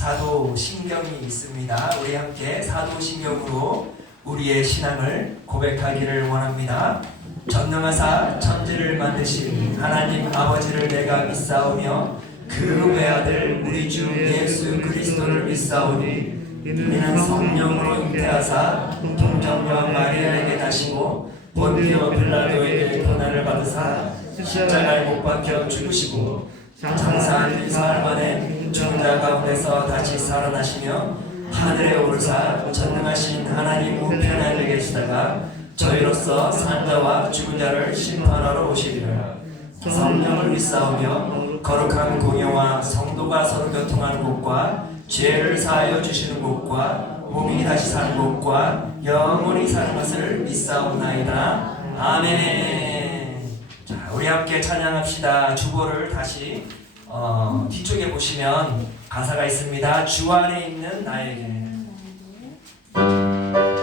사도신경이 있습니다. 우리 함께 사도신경으로 우리의 신앙을 고백하기를 원합니다. 전능하사 천지를 만드신 하나님 아버지를 내가 믿사오며 그 외아들 우리 주 예수 그리스도를 믿사오니 이는 성령으로 잉태하사 동정녀 마리아에게 나시고 본디오 빌라도에게 고난을 받으사 십자가에 못 박혀 죽으시고 장사한 4일 만에 죽은 자 가운데서 다시 살아나시며 하늘에 오르사 전능하신 하나님 우편에 계시다가 저희로서 산 자와 죽은 자를 심판하러 오시리라. 성령을 믿사오며 거룩한 공예와 성도가 서로 교통하는 곳과 죄를 사하여 주시는 곳과 몸이 다시 사는 곳과 영원히 사는 것을 믿사옵나이다. 아멘. 자, 우리 함께 찬양합시다. 주보를 다시 뒤쪽에 보시면 가사가 있습니다. 주 안에 있는 나에게. 할렐루야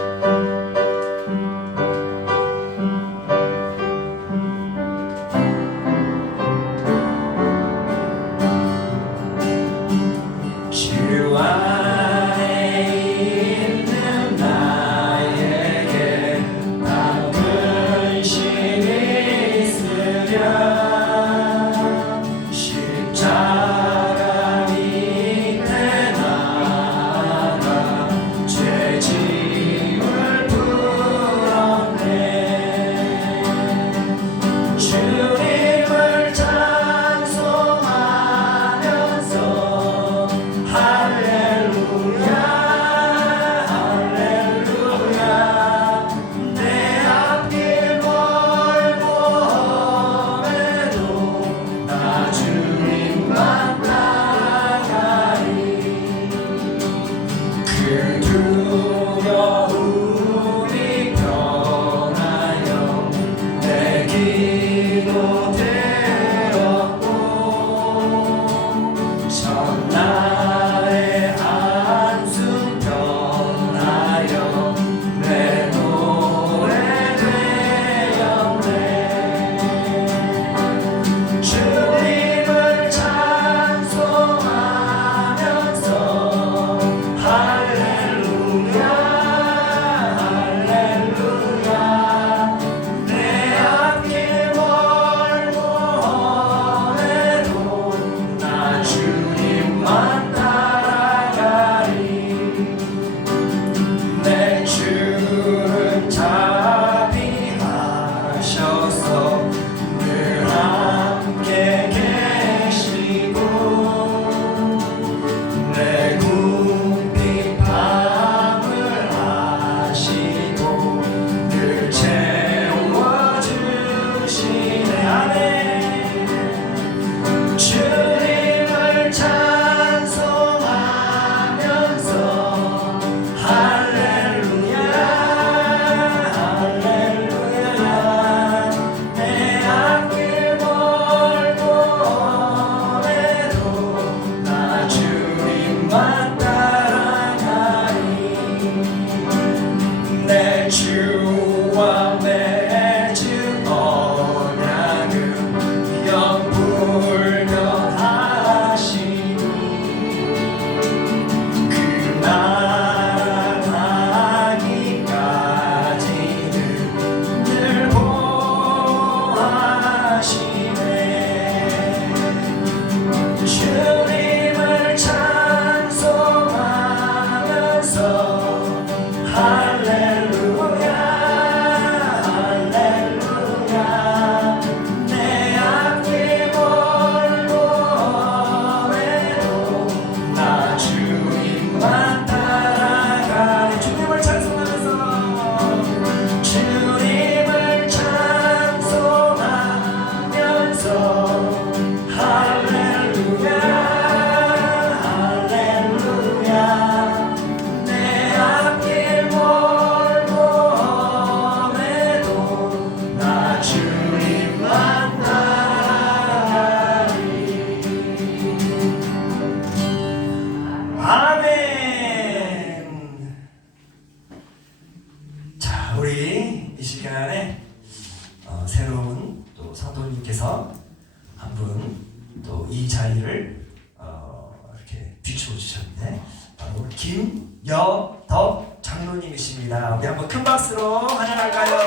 김여덕 장로님이십니다. 우리 한번 큰 박수로 환영할까요?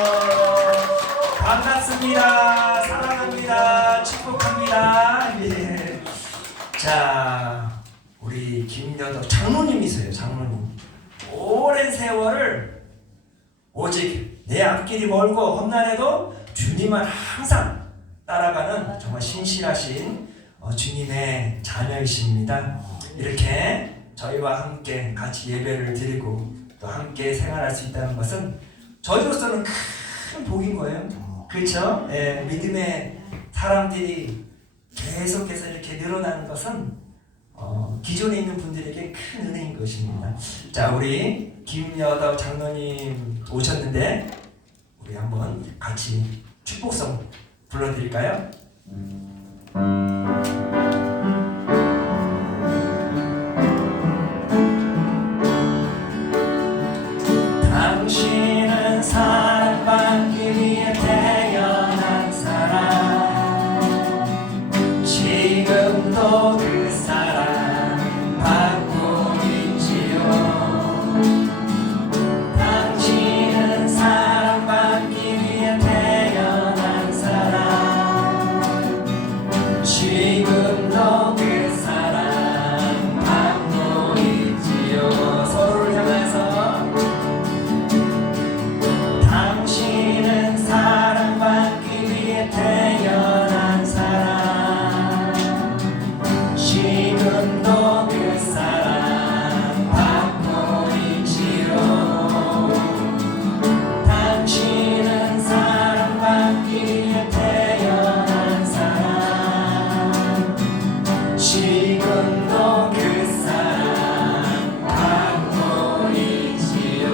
반갑습니다. 사랑합니다. 축복합니다. 예. 자, 우리 김여덕 장로님이세요. 장로님. 오랜 세월을 오직 내 앞길이 멀고 험난해도 주님만 항상 따라가는 정말 신실하신 주님의 자녀이십니다. 이렇게 저희와 함께 같이 예배를 드리고 또 함께 생활할 수 있다는 것은 저희로서는 큰 복인 거예요. 그렇죠? 예, 믿음의 사람들이 계속해서 이렇게 늘어나는 것은 기존에 있는 분들에게 큰 은혜인 것입니다. 자, 우리 김여덕 장로님 오셨는데 우리 한번 같이 축복성 불러드릴까요? 당신은 사랑받기 위해 태어난 사람, 지금도 그 사랑 받고 있지요. 당신은 사랑받기 위해 태어난 사람, 지금도 그 사랑 받고 있지요. 서로를 향해서 당신은 사랑받기 위해 태어난 사람, 지금도 그 사랑 받고 있지요. 당신은 사랑받기 위해 태어난 사람, 지금도 그 사랑 받고 있지요.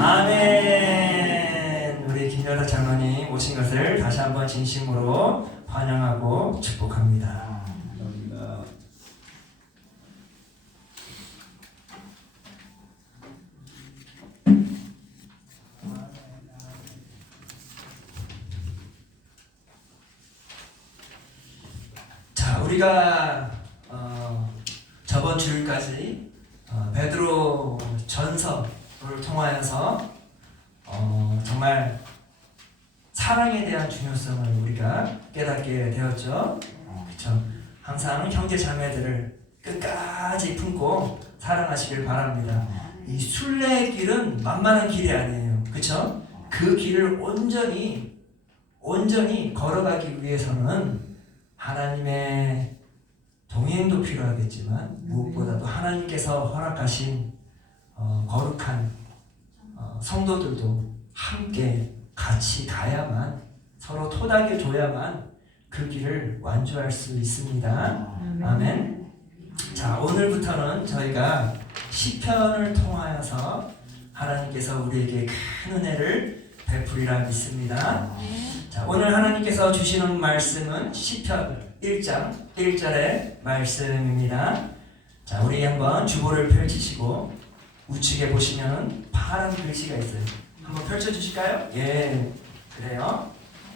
아멘. 우리 김여덕 장로님 오신 것을 다시 한번 진심으로 환영하고 축복합니다. 자, 우리가 저번 주일까지 베드로 전서를 통하여서 정말 사랑에 대한 중요성을 우리가 깨닫게 되었죠. 그렇죠? 항상 형제 자매들을 끝까지 품고 사랑하시길 바랍니다. 이 순례의 길은 만만한 길이 아니에요. 그렇죠? 그 길을 온전히 걸어가기 위해서는 하나님의 동행도 필요하겠지만 무엇보다도 하나님께서 허락하신 거룩한 성도들도 함께 같이 가야만, 서로 토닥여 줘야만 그 길을 완주할 수 있습니다. 아멘. 자, 오늘부터는 저희가 시편을 통하여서 하나님께서 우리에게 큰 은혜를 베풀이라 믿습니다. 자, 오늘 하나님께서 주시는 말씀은 시편 1장 1절의 말씀입니다. 자, 우리 한번 주보를 펼치시고 우측에 보시면 파란 글씨가 있어요. 한번 펼쳐주실까요? 예, 그래요.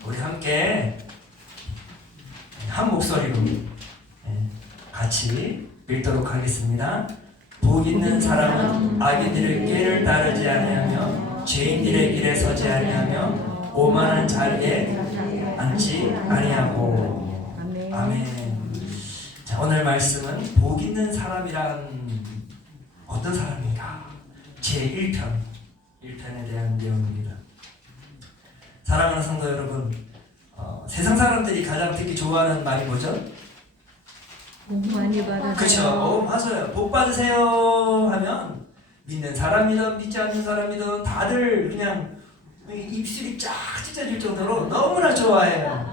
우리 함께 한 목소리로 같이 읽도록 하겠습니다. 복 있는 사람은 악인들의 길을 따르지 아니하며 죄인들의 길에 서지 아니하며 오만한 자리에 앉지 아니하고. 아멘. 자, 오늘 말씀은 복 있는 사람이란 어떤 사람인가? 제1편에 대한 내용입니다. 사랑하는 성도 여러분, 세상 사람들이 가장 특히 좋아하는 말이 뭐죠? 복 많이 받으세요. 그렇죠. 맞아요. 복 받으세요 하면 믿는 사람이든 믿지 않는 사람이든 다들 그냥 입술이 쫙 찢어질 정도로 너무나 좋아해요.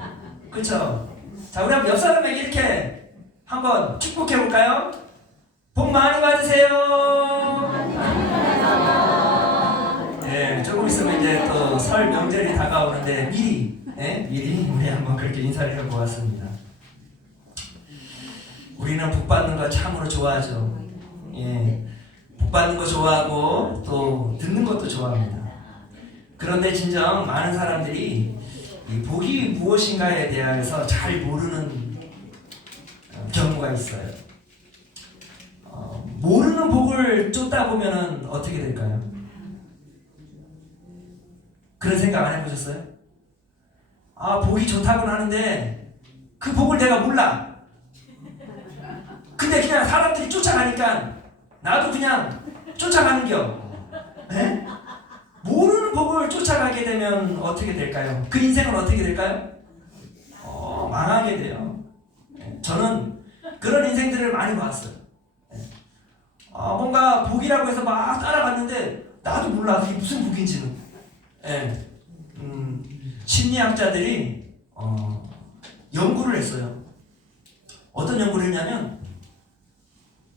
그렇죠. 자, 우리 한번 옆 사람에게 이렇게 한번 축복해 볼까요? 복 많이 받으세요. 네, 조금 있으면 이제 또 설 명절이 다가오는데 미리 우리 한번 그렇게 인사를 해보았습니다. 우리는 복 받는 거 참으로 좋아하죠. 예, 복 받는 거 좋아하고 또 듣는 것도 좋아합니다. 그런데 진정 많은 사람들이 이 복이 무엇인가에 대해서 잘 모르는 경우가 있어요. 모르는 복을 쫓다 보면은 어떻게 될까요? 그런 생각 안 해보셨어요? 아, 복이 좋다고는 하는데 그 복을 내가 몰라. 근데 그냥 사람들이 쫓아가니까 나도 그냥 쫓아가는겨. 네? 모르는 복을 쫓아가게 되면 어떻게 될까요? 그 인생은 어떻게 될까요? 망하게 돼요. 저는 그런 인생들을 많이 봤어요. 뭔가 복이라고 해서 막 따라갔는데 나도 몰라 그게 무슨 복인지는. 심리학자들이 연구를 했어요. 어떤 연구를 했냐면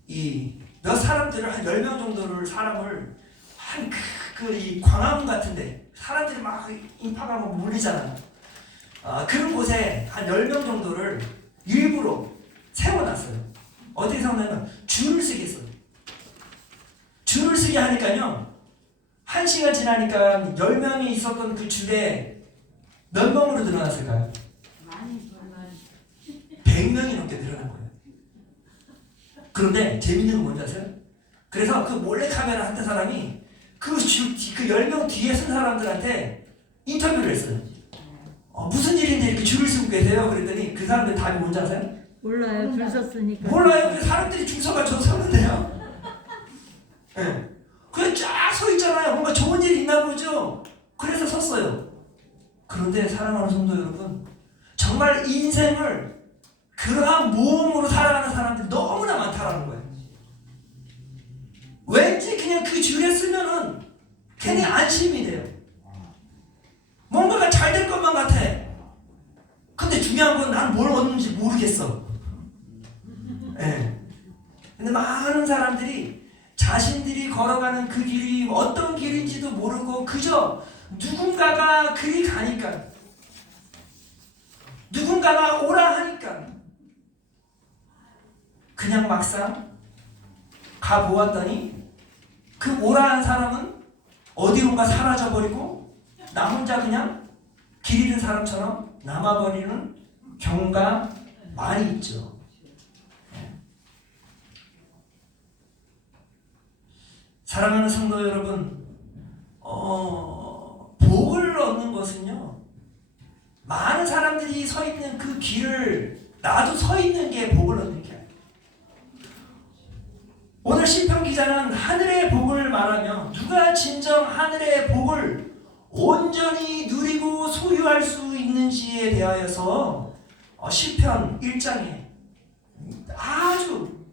이 몇 사람들을 한 10명 정도를 사람을 한 이 광화문 같은데 사람들이 막 인파가 막 몰리잖아요. 그런 곳에 한 10명 정도를 일부러 세워놨어요. 어떻게 세워놨냐면 줄을 쓰게 했어요. 줄을 쓰게 하니까요 1시간 지나니까 10명이 있었던 그 줄에 몇 명으로 늘어났을까요? 100명이 넘게 늘어난 거예요. 그런데 재밌는 건 뭔지 아세요? 그래서 그 몰래카메라 했던 사람이 그 10명 뒤에 쓴 사람들한테 인터뷰를 했어요. 무슨 일인데 이렇게 줄을 쓰고 계세요? 그랬더니 그 사람들 답이 뭔지 아세요? 몰라요. 줄 섰으니까. 몰라요. 그래서 사람들이 줄 서가지고 섰는데요. 네. 그냥 쫙 서 있잖아요. 뭔가 좋은 일이 있나 보죠. 그래서 섰어요. 그런데 사랑하는 성도 여러분, 정말 인생을 그러한 모험으로 살아가는 사람들이 너무나 많다라는 거예요. 왠지 그냥 그 줄에 쓰면은 괜히 안심이 돼요. 뭔가가 잘 될 것만 같아. 근데 중요한 건 난 뭘 얻는지 모르겠어. 네. 근데 많은 사람들이 자신들이 걸어가는 그 길이 어떤 길인지도 모르고 그저 누군가가 그리 가니까, 누군가가 오라 하니까 그냥 막상 가보았더니 그 오라한 사람은 어디론가 사라져버리고 나 혼자 그냥 길 잃은 사람처럼 남아버리는 경우가 많이 있죠. 사랑하는 성도 여러분, 복을 얻는 것은요, 많은 사람들이 서 있는 그 길을 나도 서 있는 게 복을 얻는 게 아니에요. 오늘 시편 기자는 하늘의 복을 말하며 누가 진정 하늘의 복을 온전히 누리고 소유할 수 있는지에 대하여서 시편 1장에 아주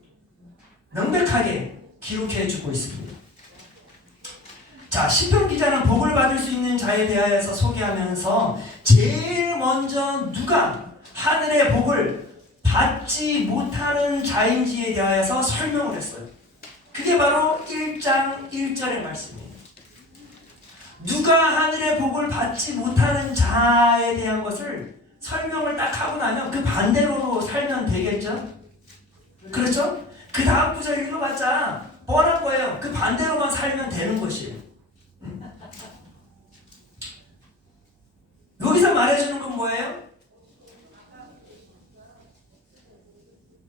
명백하게 기록해 주고 있습니다. 자, 시편 기자는 복을 받을 수 있는 자에 대하여서 소개하면서 제일 먼저 누가 하늘의 복을 받지 못하는 자인지에 대하여서 설명을 했어요. 그게 바로 1장 1절의 말씀이에요. 누가 하늘의 복을 받지 못하는 자에 대한 것을 설명을 딱 하고 나면 그 반대로 살면 되겠죠? 그렇죠? 그 다음 구절 읽어봤자 뻔한 거예요. 그 반대로만 살면 되는 것이에요. 여기서 말해주는 건 뭐예요?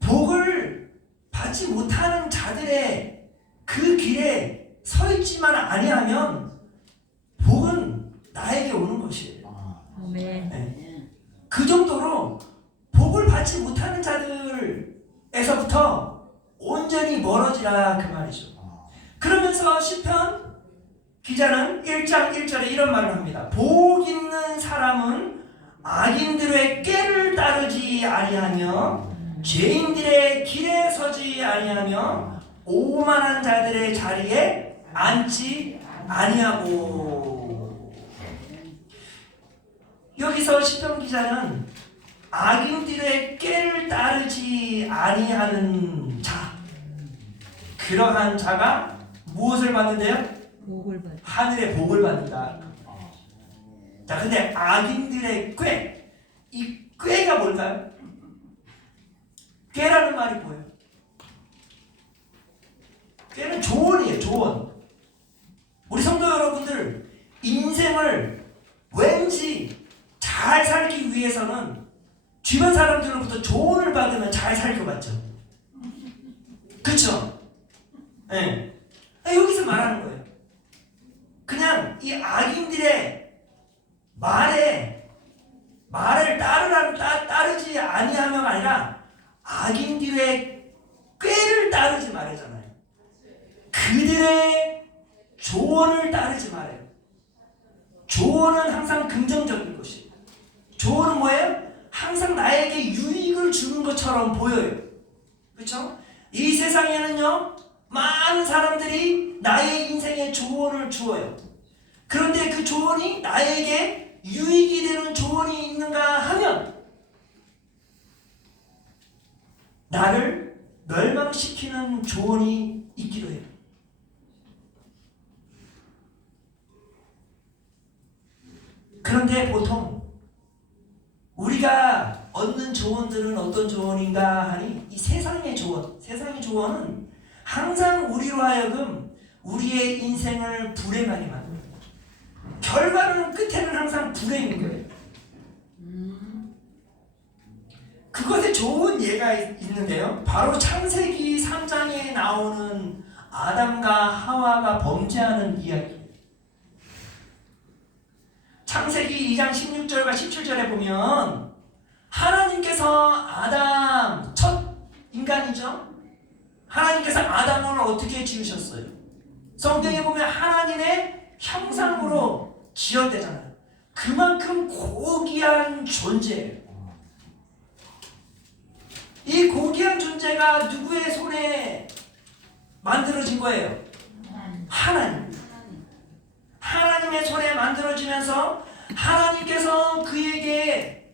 복을 받지 못하는 자들의 그 길에 서 있지만 아니하면 복은 나에게 오는 것이에요. 아멘. 네. 그 정도로 복을 받지 못하는 자들에서부터 온전히 멀어지라 그 말이죠. 그러면서 시편 기자는 1장 1절에 이런 말을 합니다. 복 있는 사람은 악인들의 꾀를 따르지 아니하며 죄인들의 길에 서지 아니하며 오만한 자들의 자리에 앉지 아니하고. 여기서 시편 기자는 악인들의 꾀를 따르지 아니하는 자, 그러한 자가 무엇을 받는데요? 복을 받. 하늘의 복을 받는다. 자, 근데 악인들의 꾀, 이 꾀가 뭘까요? 꾀라는 말이 뭐예요? 꾀는 조언이에요, 조언. 우리 성도 여러분들, 인생을 왠지 잘 살기 위해서는 주변 사람들로부터 조언을 받으면 잘 살 것 같죠? 그렇죠? 예. 여기서 말하는 거예요. 그냥 이 악인들의 말을 따르지 아니하며가 아니라 악인들의 꾀를 따르지 말잖아요. 그들의 조언을 따르지 말아요. 조언은 항상 긍정적인 것이에요. 조언은 뭐예요? 항상 나에게 유익을 주는 것처럼 보여요. 그렇죠? 이 세상에는요, 많은 사람들이 나의 인생에 조언을 주어요. 그런데 그 조언이 나에게 유익이 되는 조언이 있는가 하면 나를 멸망시키는 조언이 있기도 해요. 그런데 보통 우리가 얻는 조언들은 어떤 조언인가 하니 이 세상의 조언은 항상 우리로 하여금 우리의 인생을 불행하게 만듭니다. 결과는 끝에는 항상 불행인 거예요. 그것에 좋은 예가 있는데요. 바로 창세기 3장에 나오는 아담과 하와가 범죄하는 이야기. 창세기 2장 16절과 17절에 보면 하나님께서 아담, 첫 인간이죠. 하나님께서 아담을 어떻게 지으셨어요? 성경에 보면 하나님의 형상으로 지었대잖아요. 그만큼 고귀한 존재예요. 이 고귀한 존재가 누구의 손에 만들어진 거예요? 하나님의 손에 만들어지면서 하나님께서 그에게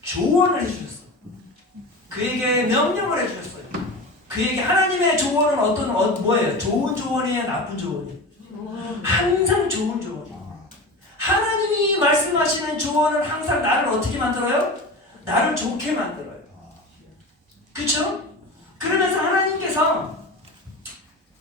조언을 해주셨어요. 그에게 명령을 해주셨어요. 그에게 하나님의 조언은 뭐예요? 좋은 조언이에요? 나쁜 조언이에요? 항상 좋은 조언이에요. 하나님이 말씀하시는 조언은 항상 나를 어떻게 만들어요? 나를 좋게 만들어요. 그렇죠? 그러면서 하나님께서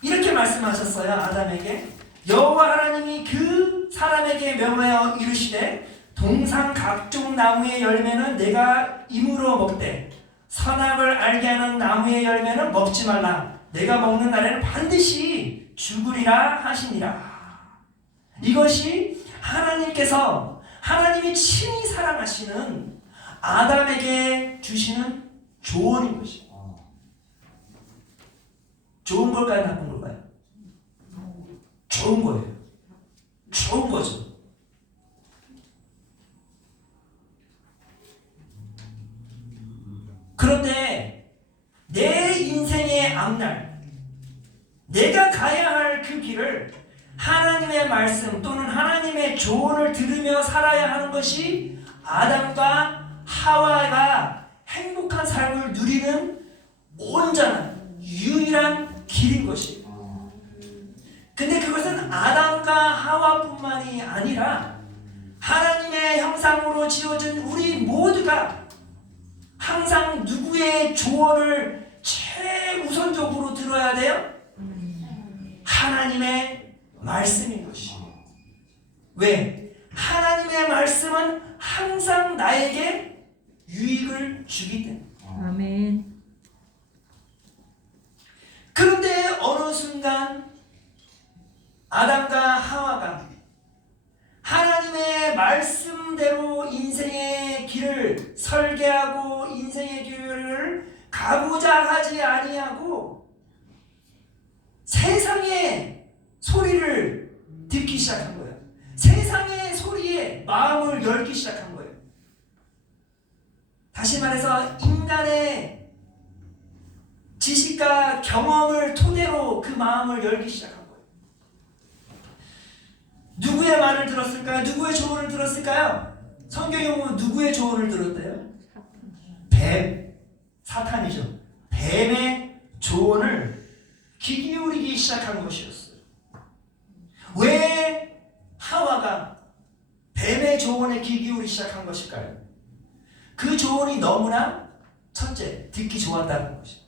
이렇게 말씀하셨어요. 아담에게 여호와 하나님이 그 사람에게 명하여 이르시되 동상 각종 나무의 열매는 내가 임으로 먹되 선악을 알게 하는 나무의 열매는 먹지 말라. 내가 먹는 날에는 반드시 죽으리라 하시니라. 이것이 하나님이 친히 사랑하시는 아담에게 주시는 조언인 것이에요. 좋은 걸까요? 나쁜 걸까요? 좋은 거예요. 좋은 거죠. 그런데 내 인생의 앞날, 내가 가야 할 그 길을 하나님의 말씀 또는 하나님의 조언을 들으며 살아야 하는 것이 아담과 하와가 행복한 삶을 누리는 온전한 유일한 길인 것이에요. 근데 그것은 아담과 하와뿐만이 아니라 하나님의 형상으로 지어진 우리 모두가 항상 누구의 조언을 최우선적으로 들어야 돼요? 하나님의 말씀인 것이에요. 왜? 하나님의 말씀은 항상 나에게 유익을 주기 때문에. 아멘. 그런데 어느 순간 아담과 하와가 하나님의 말씀대로 인생의 길을 설계하고 인생의 길을 가고자 하지 아니하고 세상의 소리를 듣기 시작한 거예요. 세상의 소리에 마음을 열기 시작한 거예요. 다시 말해서 인간의 지식과 경험을 토대로 그 마음을 열기 시작한 거예요. 누구의 말을 들었을까요? 누구의 조언을 들었을까요? 성경에 보면 누구의 조언을 들었대요? 뱀, 사탄이죠. 뱀의 조언을 귀 기울이기 시작한 것이었어요. 왜 하와가 뱀의 조언에 귀 기울이기 시작한 것일까요? 그 조언이 너무나 첫째, 듣기 좋았다는 것이죠.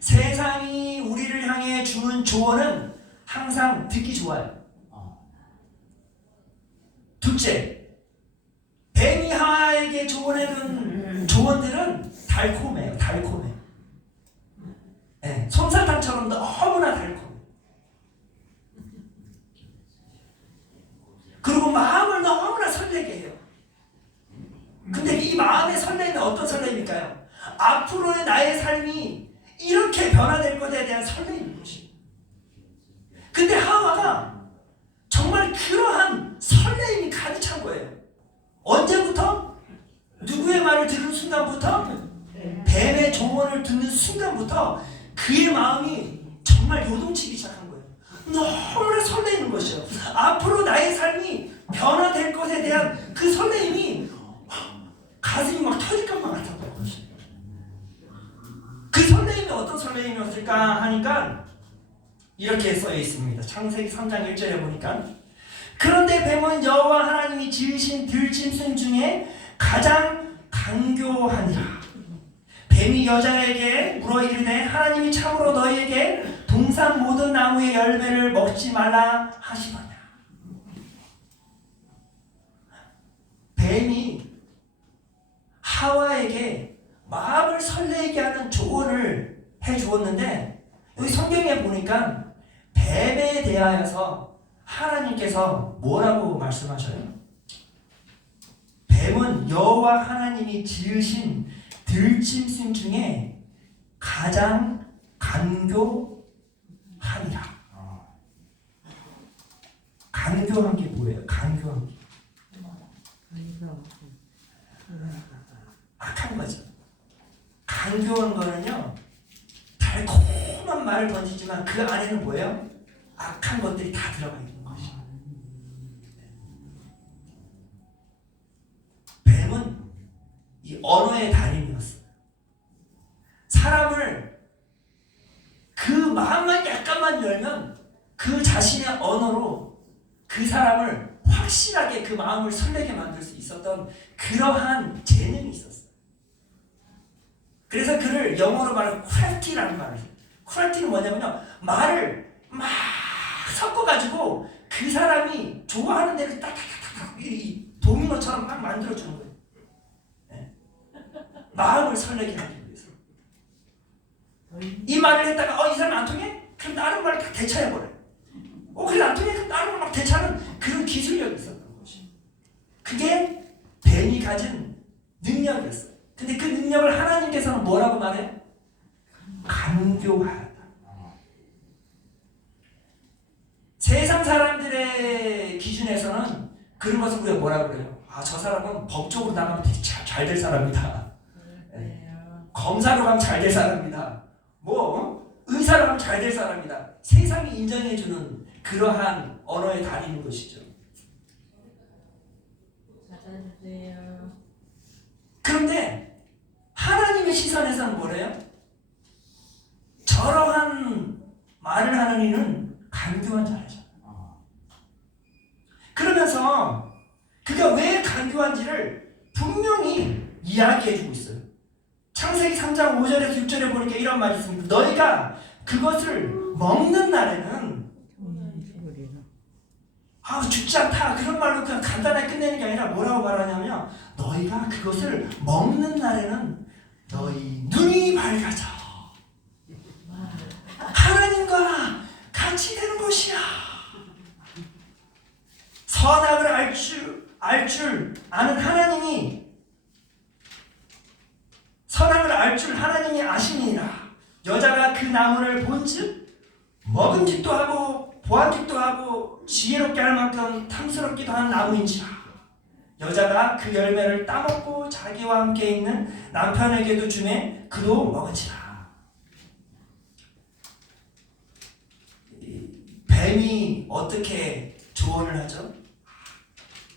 세상이 우리를 향해 주는 조언은 항상 듣기 좋아요. 둘째, 뱀이 하와에게 조언해준 조언들은 달콤해요. 네, 이렇게 변화될 것에 대한 설레임인 것입니다. 근데 하와가 정말 그러한 설레임이 가득 찬 거예요. 언제부터? 누구의 말을 들은 순간부터? 뱀의 조언을 듣는 순간부터 그의 마음이 정말 요동치기 시작한 거예요. 너무나 설레이는 것이요. 앞으로 나의 삶이 변화될 것에 대한 그 설레임이 가슴이 막 터질 것만 같았던 것이에요. 그 설레임이 어떤 설레임이었을까 하니까 이렇게 써 있습니다. 창세기 3장 1절에 보니까 그런데 뱀은 여호와 하나님이 지으신 들짐승 중에 가장 간교하니라. 뱀이 여자에게 물어 이르되 하나님이 참으로 너희에게 동산 모든 나무의 열매를 먹지 말라 하시더냐. 뱀이 하와에게 마음을 설레게 하는 조언을 해주었는데 여기 성경에 보니까 뱀에 대하여서 하나님께서 뭐라고 말씀하셔요? 뱀은 여호와 하나님이 지으신 들짐승 중에 가장 간교하니라. 간교한 게 뭐예요? 간교한 게 악한 거죠. 간교한 거는요, 달콤한 말을 던지지만 그 안에는 뭐예요? 악한 것들이 다 들어가 있는 것이죠. 뱀은 이 언어의 달인이었어요. 사람을 그 마음만 약간만 열면 그 자신의 언어로 그 사람을 확실하게 그 마음을 설레게 만들 수 있었던 그러한 재능이 있었어요. 그래서 그를 영어로 말하면 크래프티라는 말을 해요. 크래프티는 뭐냐면요, 말을 막 섞어가지고 그 사람이 좋아하는 대로 딱딱딱딱 이 도미노처럼 막 만들어주는 거예요. 네. 마음을 설레게 하기 위해서. 이 말을 했다가 이 사람 안 통해? 그럼 다른 말을 다 대체해버려요. 그래 안 통해? 그럼 다른 걸 막 대체하는 그런 기술력이 있었던 것이. 그게 뱀이 가진 능력이었어요. 근데 그 능력을 하나님께서는 뭐라고 말해요? 간교하였다. 세상 사람들의 기준에서는 그런 것을 우리가 뭐라고 그래요? 저 사람은 법적으로 나가면 되게 잘 될 사람이다. 검사로 가면 잘 될 사람이다. 의사로 가면 잘 될 사람이다. 세상이 인정해주는 그러한 언어의 달인인 것이죠. 그런데 하나님의 시선에서는 뭐래요? 저러한 말을 하는 이는 간교한 자라죠. 그러면서 그가 왜 간교한지를 분명히 이야기해주고 있어요. 창세기 3장 5절에서 6절에 보니까 이런 말이 있습니다. 너희가 그것을 먹는 날에는 죽지 않다 그런 말로 그냥 간단하게 끝내는 게 아니라 뭐라고 말하냐면 너희가 그것을 먹는 날에는 너희 눈이 밝아져 하나님과 같이 되는 것이야. 선악을 알 줄 아는 하나님이 선악을 알 줄 하나님이 아시니라. 여자가 그 나무를 본즉 먹음직도 하고 보암직도 하고 지혜롭게 할 만큼 탐스럽기도 한 나무인지라. 여자가 그 열매를 따먹고 자기와 함께 있는 남편에게도 주매 그도 먹은지라. 뱀이 어떻게 조언을 하죠?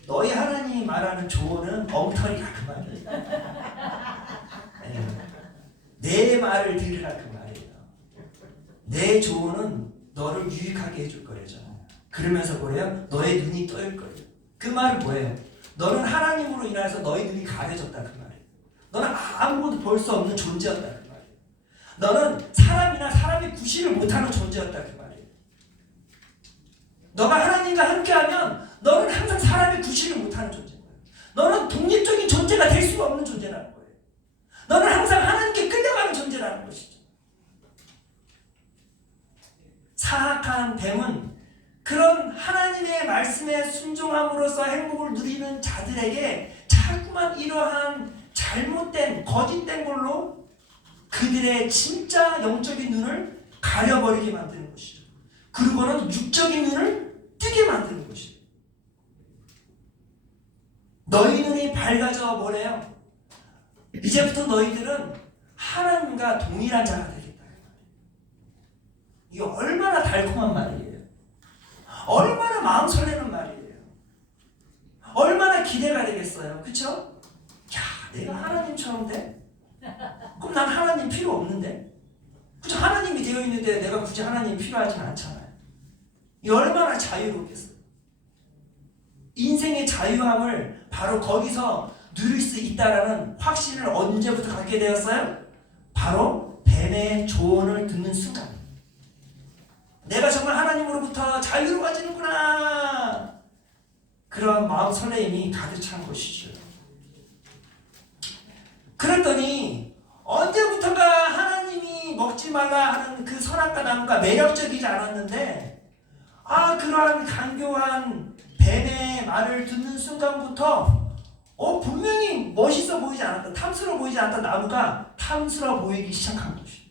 너희 하나님이 말하는 조언은 엉터리라 그 말이에요. 내 말을 들으라 그 말이에요. 내 조언은 너를 유익하게 해줄 거래죠. 그러면서 뭐래요? 너의 눈이 떠일 거예요. 그 말은 뭐예요? 너는 하나님으로 인해서 너의 눈이 가려졌다 그 말이에요. 너는 아무것도 볼 수 없는 존재였다 그 말이에요. 너는 사람이나 사람이 구실을 못하는 존재였다 그 말이에요. 너가 하나님과 함께하면 너는 항상 사람이 구실을 못하는 존재인 거예요. 너는 독립적인 존재가 될 수가 없는 존재라는 거예요. 너는 항상 하나님께 끌려가는 존재라는 것이죠. 사악한 뱀은 그런 하나님의 말씀에 순종함으로써 행복을 누리는 자들에게 자꾸만 이러한 잘못된 거짓된 걸로 그들의 진짜 영적인 눈을 가려버리게 만드는 것이죠. 그리고는 육적인 눈을 뜨게 만드는 것이죠. 너희 눈이 밝아져 뭐래요? 이제부터 너희들은 하나님과 동일한 자가 되겠다. 이게 얼마나 달콤한 말이에요. 얼마나 마음 설레는 말이에요. 얼마나 기대가 되겠어요. 그쵸? 야, 내가 하나님처럼 돼? 그럼 난 하나님 필요 없는데? 그쵸? 하나님이 되어 있는데 내가 굳이 하나님 필요하진 않잖아요. 이 얼마나 자유롭겠어요. 인생의 자유함을 바로 거기서 누릴 수 있다라는 확신을 언제부터 갖게 되었어요? 바로 뱀의 조언을 듣는 순간. 내가 정말 하나님으로부터 자유로워지는구나. 그런 마음 설레임이 가득 찬 것이죠. 그랬더니 언제부턴가 하나님이 먹지 말라 하는 그 선악과 나무가 매력적이지 않았는데, 그러한 간교한 뱀의 말을 듣는 순간부터 분명히 멋있어 보이지 않았다, 탐스러워 보이지 않았다 나무가 탐스러워 보이기 시작한 것이죠.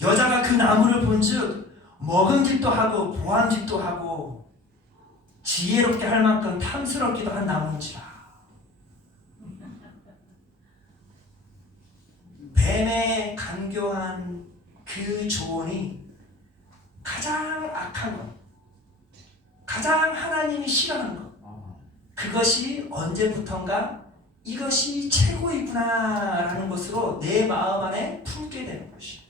여자가 그 나무를 본즉 먹음직도 하고 보암직도 하고 지혜롭게 할 만큼 탐스럽기도 한 나무인지라. 뱀의 간교한 그 조언이 가장 악한 것, 가장 하나님이 싫어하는 것, 그것이 언제부턴가 이것이 최고이구나라는 것으로 내 마음 안에 품게 되는 것이.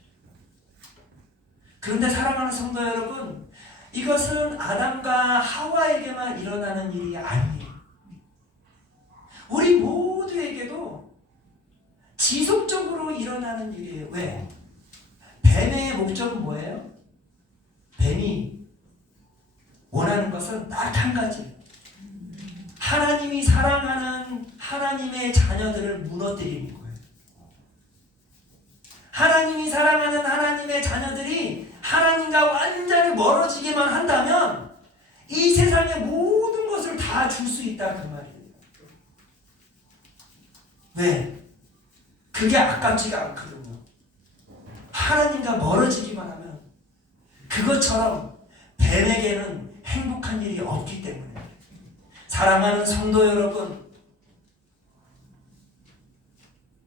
그런데 사랑하는 성도 여러분, 이것은 아담과 하와에게만 일어나는 일이 아니에요. 우리 모두에게도 지속적으로 일어나는 일이에요. 왜? 뱀의 목적은 뭐예요? 뱀이 원하는 것은 딱 한 가지. 하나님이 사랑하는 하나님의 자녀들을 무너뜨리는 거예요. 하나님이 사랑하는 하나님의 자녀들이 하나님과 완전히 멀어지기만 한다면 이 세상의 모든 것을 다 줄 수 있다 그 말이에요. 왜? 그게 아깝지가 않거든요. 하나님과 멀어지기만 하면 그것처럼 뱀에게는 행복한 일이 없기 때문에. 사랑하는 성도 여러분,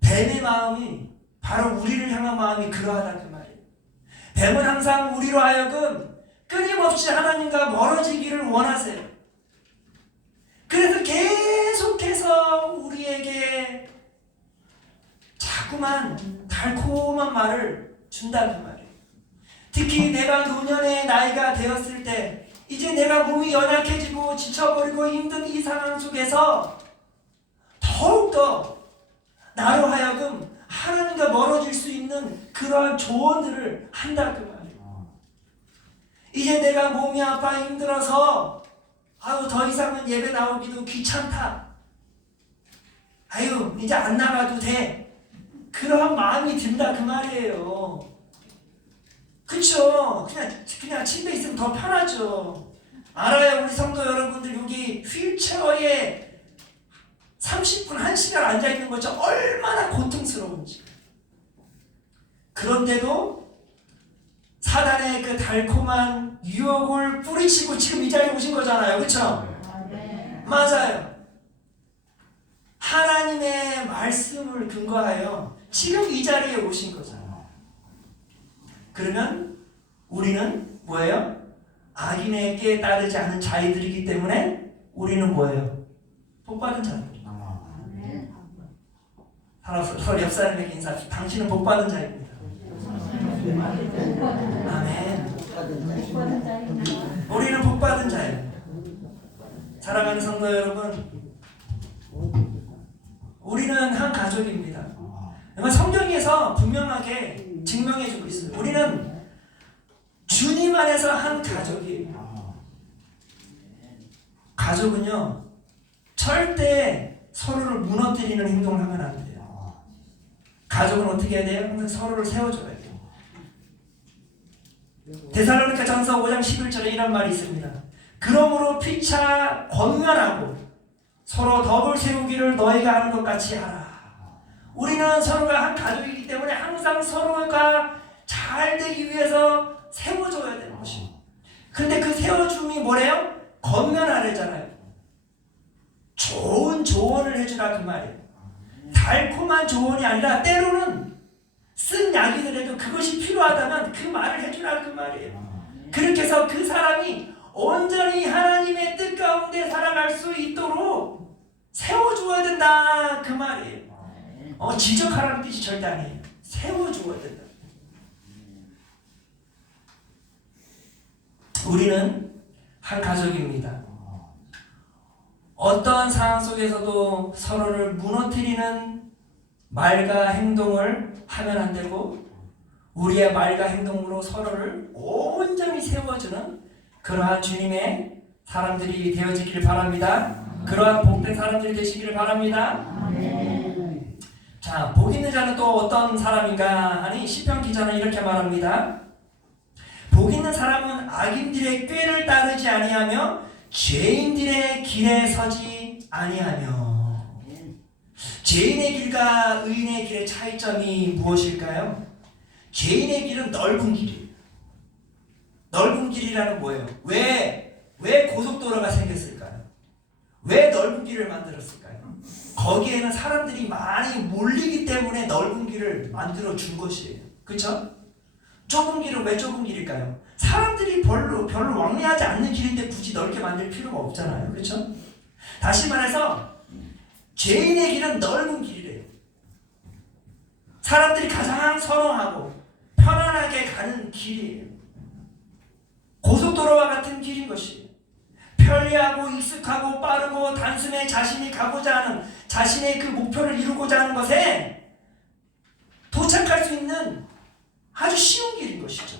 뱀의 마음이 바로 우리를 향한 마음이 그러하다 그 말이에요. 뱀은 항상 우리로 하여금 끊임없이 하나님과 멀어지기를 원하세요. 그래서 계속해서 우리에게 자꾸만 달콤한 말을 준다 그 말이에요. 특히 내가 노년의 나이가 되었을 때, 이제 내가 몸이 연약해지고 지쳐버리고 힘든 이 상황 속에서 더욱더 나로 하여금 하나님과 멀어질 수 있는 그러한 조언들을 한다 그 말이에요. 이제 내가 몸이 아파 힘들어서 더 이상은 예배 나오기도 귀찮다. 이제 안 나가도 돼. 그러한 마음이 든다 그 말이에요. 그쵸? 그냥 침대에 있으면 더 편하죠. 알아요, 우리 성도 여러분들 여기 휠체어에 30분, 1시간 앉아있는 것이 얼마나 고통스러운지. 그런데도 사단의 그 달콤한 유혹을 뿌리치고 지금 이 자리에 오신 거잖아요. 그쵸? 맞아요. 하나님의 말씀을 근거하여 지금 이 자리에 오신 거잖아요. 그러면 우리는 뭐예요? 악인에게 따르지 않은 자이들이기 때문에 우리는 뭐예요? 복받은 자입니다. 서로 옆 사람에게 인사합시다. 당신은 복받은 자입니다. 아멘. 우리는 복받은 자예요. 사랑하는 성도 여러분, 우리는 한 가족입니다. 성경에서 분명하게 증명해주고 있어요. 우리는 주님 안에서 한 가족이에요. 가족은요, 절대 서로를 무너뜨리는 행동을 하면 안 돼요. 가족은 어떻게 해야 돼요? 항상 서로를 세워줘야 돼요. 데살로니가 전서 5장 11절에 이런 말이 있습니다. 그러므로 피차 권면하고 서로 덕을 세우기를 너희가 하는 것 같이 하라. 우리는 서로가 한 가족이기 때문에 항상 서로가 잘 되기 위해서 세워줘야 되는 것입니다. 근데 그 세워줌이 뭐래요? 건면하래잖아요. 좋은 조언을 해주라 그 말이에요. 달콤한 조언이 아니라 때로는 쓴 약이더라도 그것이 필요하다면 그 말을 해주라 그 말이에요. 그렇게 해서 그 사람이 온전히 하나님의 뜻 가운데 살아갈 수 있도록 세워줘야 된다 그 말이에요. 지적하라는 뜻이 절대 아니에요. 세워줘야 된다. 우리는 한 가족입니다. 어떠한 상황 속에서도 서로를 무너뜨리는 말과 행동을 하면 안 되고 우리의 말과 행동으로 서로를 온전히 세워주는 그러한 주님의 사람들이 되어지길 바랍니다. 그러한 복된 사람들이 되시기를 바랍니다. 자, 복 있는 자는 또 어떤 사람인가 하니 시편 기자는 이렇게 말합니다. 복 있는 사람은 악인들의 꾀를 따르지 아니하며 죄인들의 길에 서지 아니하며. 죄인의 길과 의인의 길의 차이점이 무엇일까요? 죄인의 길은 넓은 길이에요. 넓은 길이라는 뭐예요? 왜 고속도로가 생겼을까요? 왜 넓은 길을 만들었을까요? 거기에는 사람들이 많이 몰리기 때문에 넓은 길을 만들어 준 것이에요. 그렇죠? 좁은 길은 왜 좁은 길일까요? 사람들이 별로 왕래하지 않는 길인데 굳이 넓게 만들 필요가 없잖아요. 그렇죠? 다시 말해서 죄인의 길은 넓은 길이래요. 사람들이 가장 선호하고 편안하게 가는 길이에요. 고속도로와 같은 길인 것이에요. 편리하고 익숙하고 빠르고 단숨에 자신이 가고자 하는 자신의 그 목표를 이루고자 하는 것에 도착할 수 있는 아주 쉬운 길인 것이죠.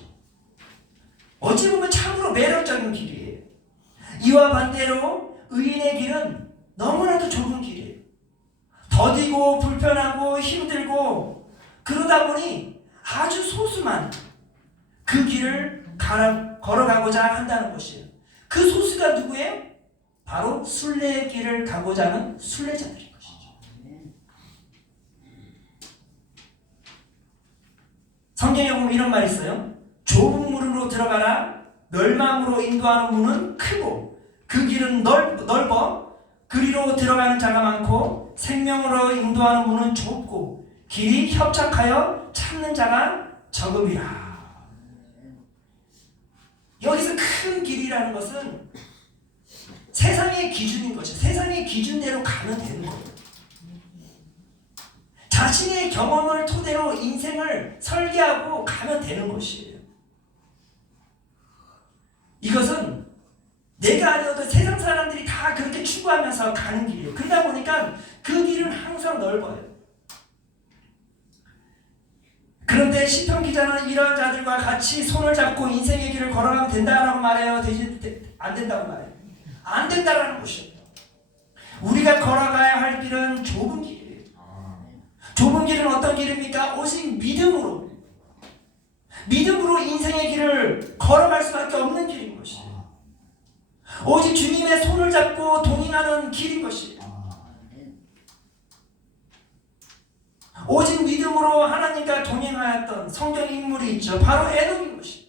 어찌 보면 참으로 매력적인 길이에요. 이와 반대로 의인의 길은 너무나도 좁은 길이에요. 더디고 불편하고 힘들고 그러다 보니 아주 소수만 그 길을 걸어가고자 한다는 것이에요. 그 소수가 누구예요? 바로 순례의 길을 가고자 하는 순례자들인 것이죠. 성경에 보면 이런 말이 있어요. 좁은 문으로 들어가라. 멸망으로 인도하는 문은 크고 그 길은 넓어 그리로 들어가는 자가 많고 생명으로 인도하는 문은 좁고 길이 협착하여 찾는 자가 적음이라. 여기서 큰 길이라는 것은 세상의 기준인 것이죠. 세상의 기준대로 가면 되는 거예요. 자신의 경험을 토대로 인생을 설계하고 가면 되는 것이에요. 이것은 내가 아니어도 세상 사람들이 다 그렇게 추구하면서 가는 길이에요. 그러다 보니까 그 길은 항상 넓어요. 그런데 시편 기자는 이러한 자들과 같이 손을 잡고 인생의 길을 걸어가면 된다라고 말해요? 안 된다고 말해요? 안 된다라는 것이에요. 우리가 걸어가야 할 길은 좁은 길이에요. 좁은 길은 어떤 길입니까? 오직 믿음으로 인생의 길을 걸어갈 수밖에 없는 길인 것이에요. 오직 주님의 손을 잡고 동행하는 길인 것이에요. 오직 믿음으로 하나님과 동행하였던 성경 인물이 있죠. 바로 에녹인 것이에요.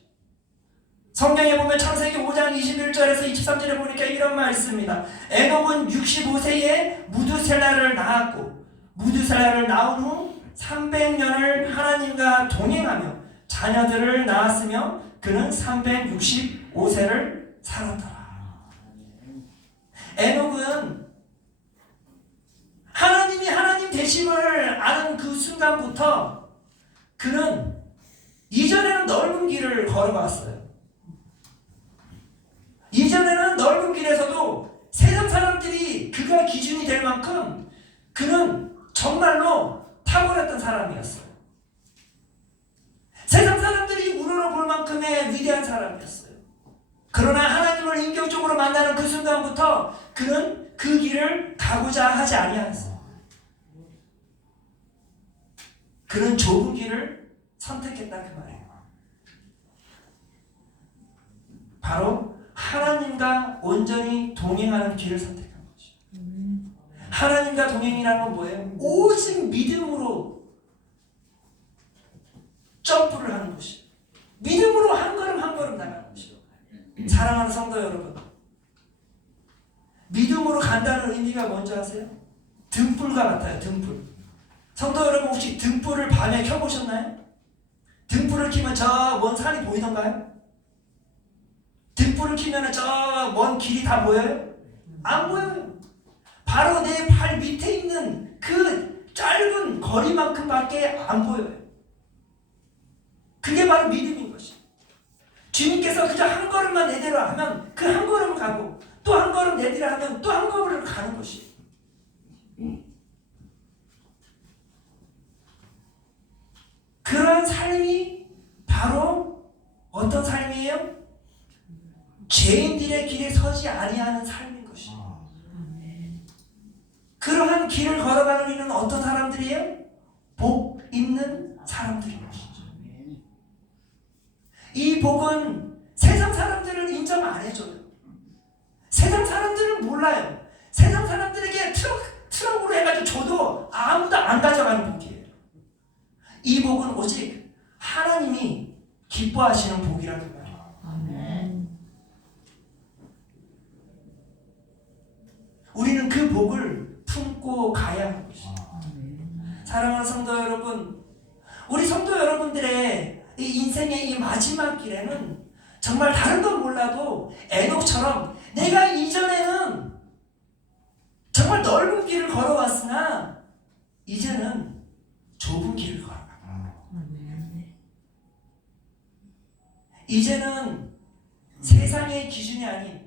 성경에 보면 창세기 5장 21절에서 23절에 보니까 이런 말이 있습니다. 에녹은 65세에 무드셀라를 낳았고 무드셀라를 낳은 후 300년을 하나님과 동행하며 자녀들을 낳았으며 그는 365세를 살았더라. 에녹은 하나님이 하나님 되심을 아는 그 순간부터 그는 이전에는 넓은 길을 걸어갔어요. 이전에는 넓은 길에서도 세상 사람들이 그가 기준이 될 만큼 그는 정말로 탁월했던 사람이었어요. 세상 사람들이 우러러볼 만큼의 위대한 사람이었어요. 그러나 하나님을 인격적으로 만나는 그 순간부터 그는 그 길을 가고자 하지 아니하였어요. 그는 좁은 길을 선택했다 그 말이에요. 바로 하나님과 온전히 동행하는 길을 선택한 거죠. 하나님과 동행이라는 건 뭐예요? 오직 믿음으로 점프를 하는 것이에요. 믿음으로 한 걸음 한 걸음 나가는 것이에요. 사랑하는 성도 여러분, 믿음으로 간다는 의미가 뭔지 아세요? 등불과 같아요. 등불. 성도 여러분, 혹시 등불을 밤에 켜보셨나요? 등불을 켜면 저 먼 산이 보이던가요? 등불을 켜면 저 먼 길이 다 보여요? 안 보여요. 바로 내 발 밑에 있는 그 짧은 거리만큼밖에 안 보여요. 그게 바로 믿음인 것이에요. 주님께서 그저 한 걸음만 내대라 하면 그 한 걸음을 가고, 또 한 걸음 내디라 하면 또 한 걸음을 가는 것이에요. 그러한 삶이 바로 어떤 삶이에요? 죄인들의 길에 서지 아니하는 삶인 것이에요. 그러한 길을 걸어가는 우리는 어떤 사람들이에요? 복 있는 사람들인 것이죠. 이 복은 세상 사람들을 인정 안 해줘요. 세상 사람들은 몰라요. 세상 사람들에게 트럭으로 해가지고 줘도 아무도 안 가져가는 복이에요. 이 복은 오직 하나님이 기뻐하시는 복이라는 거예요. 우리는 그 복을 품고 가야 하는 것이죠. 사랑하는 성도 여러분, 우리 성도 여러분들의 이 인생의 이 마지막 길에는 정말 다른 건 몰라도 에녹처럼 내가 이전에는 정말 넓은 길을 걸어왔으나 이제는 좁은 길을 걸어가. 이제는 세상의 기준이 아닌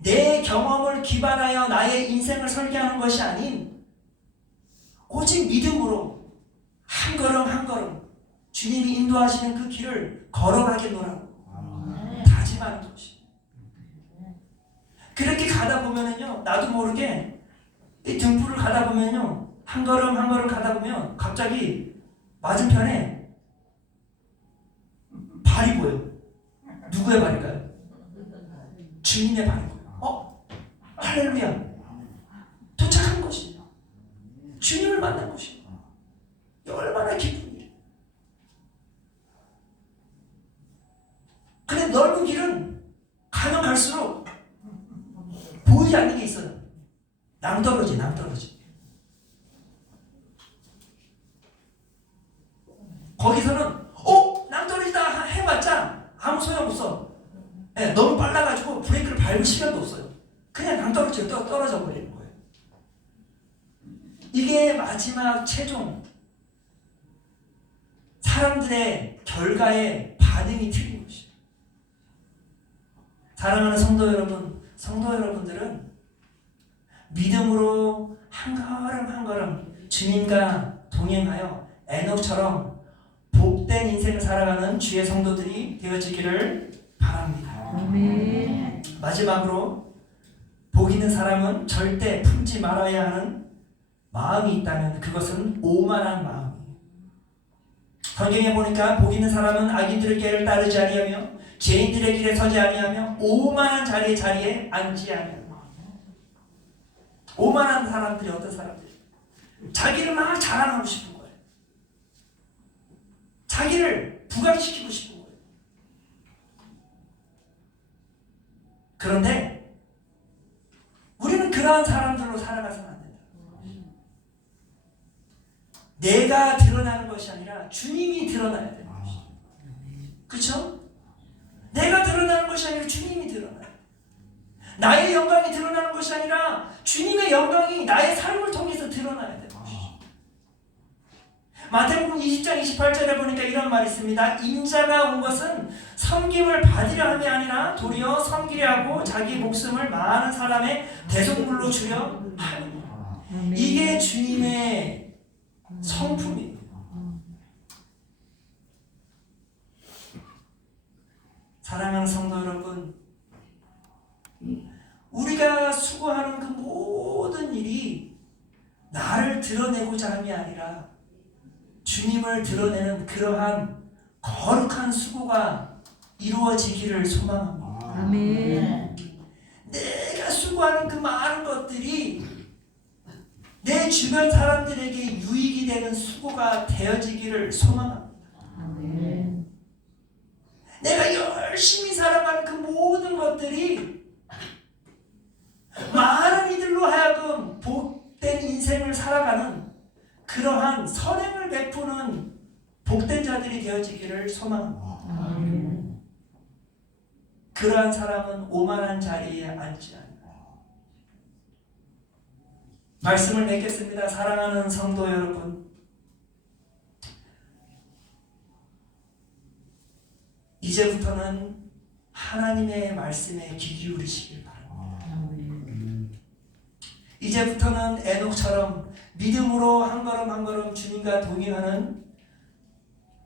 내 경험을 기반하여 나의 인생을 설계하는 것이 아닌 오직 믿음으로 한 걸음 한 걸음 주님이 인도하시는 그 길을 걸어가겠노라고 다짐하는 것이. 그렇게 가다 보면은요, 나도 모르게 이 등불을 가다 보면요, 한 걸음 한 걸음 가다 보면 갑자기 맞은편에 발이 보여. 누구의 발일까요? 주님의 발이고요. 할렐루야. 도착한 것이에요. 주님을 만난 것이에요. 얼마나 기쁜 일이에요. 근데 넓은 길은 가면 갈수록 보이지 않는 게 있어요. 낭떠러지. 거기서는 낭떠러지다 해봤자 아무 소용없어. 너무 빨라가지고 브레이크를 밟을 시간도 없어요. 그냥 낭떠러지로 떨어져 버리는 거예요. 이게 마지막 최종 사람들의 결과에 반응이 틀린 것이에요. 사랑하는 성도 여러분, 성도 여러분들은 믿음으로 한 걸음 한 걸음 주님과 동행하여 에녹처럼 복된 인생을 살아가는 주의 성도들이 되어지기를 바랍니다. 아멘. 마지막으로 복 있는 사람은 절대 품지 말아야 하는 마음이 있다면 그것은 오만한 마음이에요. 성경에 보니까 복 있는 사람은 악인들의 길을 따르지 아니하며 죄인들의 길에 서지 아니하며 오만한 자리에 앉지 아니하며. 오만한 사람들이 어떤 사람들이? 자기를 막 자랑하고 싶은 거예요. 자기를 부각시키고 싶은 거예요. 그런데 우리는 그러한 사람들로 살아가서는 안 된다. 내가 드러나는 것이 아니라 주님이 드러나야 되는 것이죠. 그렇죠? 내가 드러나는 것이 아니라 주님이 드러나요. 나의 영광이 드러나는 것이 아니라 주님의 영광이 나의 삶을 통해서 드러나야 되는 것이죠. 마태복음 20장 28절에 보니까 이런 말이 있습니다. 인자가 온 것은 섬김을 받으려 함이 아니라 도리어 섬기려 하고 자기 목숨을 많은 사람의 대속물로 주려 함이니라. 이게 주님의 성품이에요. 사랑하는 성도 여러분, 우리가 수고하는 그 모든 일이 나를 드러내고자 함이 아니라 주님을 드러내는 그러한 거룩한 수고가 이루어지기를 소망합니다. 아멘. 내가 수고하는 그 많은 것들이 내 주변 사람들에게 유익이 되는 수고가 되어지기를 소망합니다. 아멘. 내가 열심히 살아가는 그 모든 것들이 많은 이들로 하여금 복된 인생을 살아가는 그러한 선행을 베푸는 복된 자들이 되어지기를 소망합니다. 아멘. 그러한 사람은 오만한 자리에 앉지 않는다. 말씀을 맺겠습니다. 사랑하는 성도 여러분, 이제부터는 하나님의 말씀에 귀 기울이시길 바랍니다. 아멘. 이제부터는 에녹처럼 믿음으로 한 걸음 한 걸음 주님과 동행하는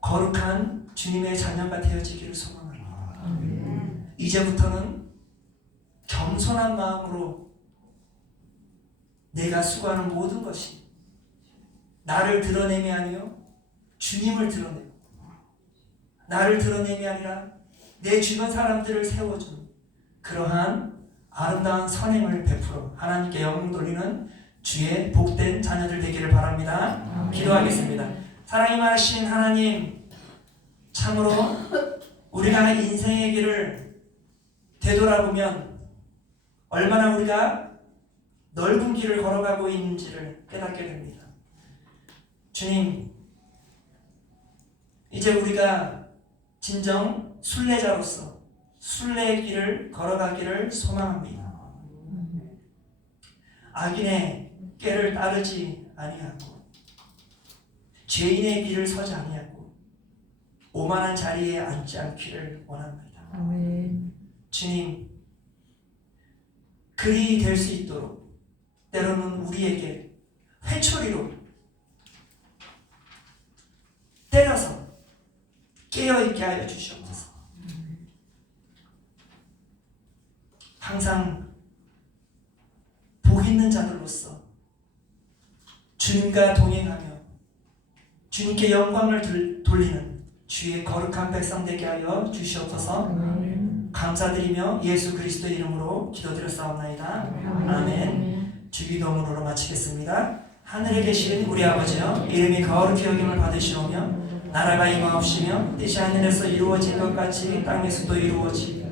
거룩한 주님의 자녀가 되어지기를 소망합니다. 아멘. 이제부터는 겸손한 마음으로 내가 수고하는 모든 것이 나를 드러냄이 아니요 주님을 드러내고, 나를 드러냄이 아니라 내 주변 사람들을 세워준 그러한 아름다운 선행을 베풀어 하나님께 영광 돌리는 주의 복된 자녀들 되기를 바랍니다. 아멘. 기도하겠습니다. 사랑이 많으신 하나님, 참으로 우리가 인생의 길을 되돌아보면 얼마나 우리가 넓은 길을 걸어가고 있는지를 깨닫게 됩니다. 주님, 이제 우리가 진정 순례자로서 순례의 길을 걸어가기를 소망합니다. 악인의 꾀를 따르지 아니하고 죄인의 길을 서지 아니하고 오만한 자리에 앉지 않기를 원합니다. 아멘. 주님, 그리 될 수 있도록 때로는 우리에게 회초리로 때려서 깨어있게 하여 주시옵소서. 항상 복 있는 자들로서 주님과 동행하며 주님께 영광을 돌리는 주의 거룩한 백성 되게 하여 주시옵소서. 아멘. 감사드리며 예수 그리스도의 이름으로 기도드렸사옵나이다. 아멘. 주기도문으로 마치겠습니다. 하늘에 계신 우리 아버지여, 이름이 거룩히 여김을 받으시오며 나라가 임하옵시며 뜻이 하늘에서 이루어진 것 같이 땅에서도 이루어지이다.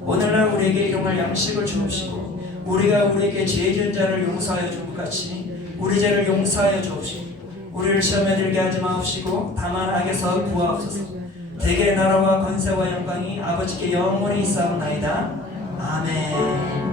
오늘날 우리에게 일용할 양식을 주옵시고 우리가 우리에게 죄 지은 자를 용서하여 준 것 같이 우리 죄를 용서하여 주옵시고 우리를 시험에 들게 하지 마옵시고 다만 악에서 구하옵소서. 대개 나라와 권세와 영광이 아버지께 영원히 있사옵나이다. 아멘.